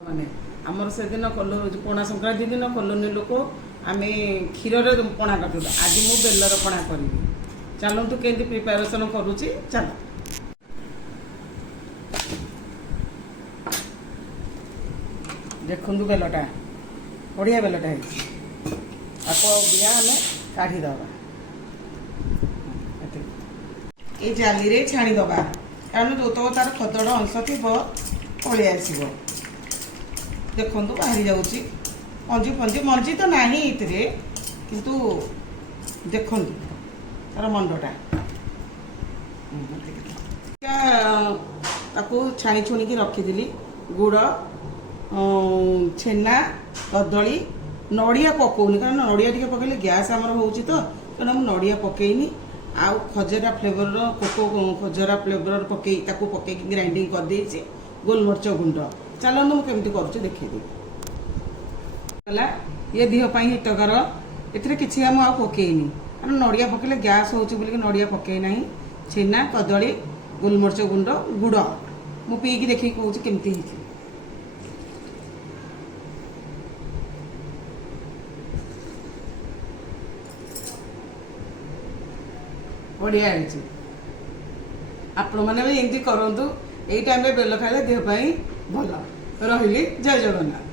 माने आमर से दिन पणा संक्रांति दिन कलोनी लोक आम क्षीर पणा काटू आज मु बेलर पणा करी चलतु के प्रिपेरेसन करुच्ची चल देखु बेलटा बढ़िया बेलटा है काढ़ीदे ये जाली रे छाणीदबा कारण जो तो तार खदड़ अंश थी पलि आसो देखु बाहरी जाऊँगी मंजी फंजी मंजी तो ना ये किंतु देखु तार मंडटा छाणी छुणी रखीदी गुड़ छेना कदली नड़िया पकौनी कारण नड़िया टी पकड़े गैस आमर हो तेना नड़िया पकईनी आउ खजरा फ्लेवर कोको खजरा फ्लेवर पकई ग्राइंडिंग कर देछि गोलमरीच गुंड चलनु मुझे करुच्ची देखी ये देहपाई हितकर ए कि आम पकईनी कारण नड़िया पकड़े गैस हो नड़िया पकईना छेना कदली गोलमरीच गुंड गुड़ मु पीकी देखिए कहूँ केमती बढ़िया आपण मैंने भी एमती करूँ यही टाइम बेल खाइले देहपाई भल रही जय जगन्नाथ।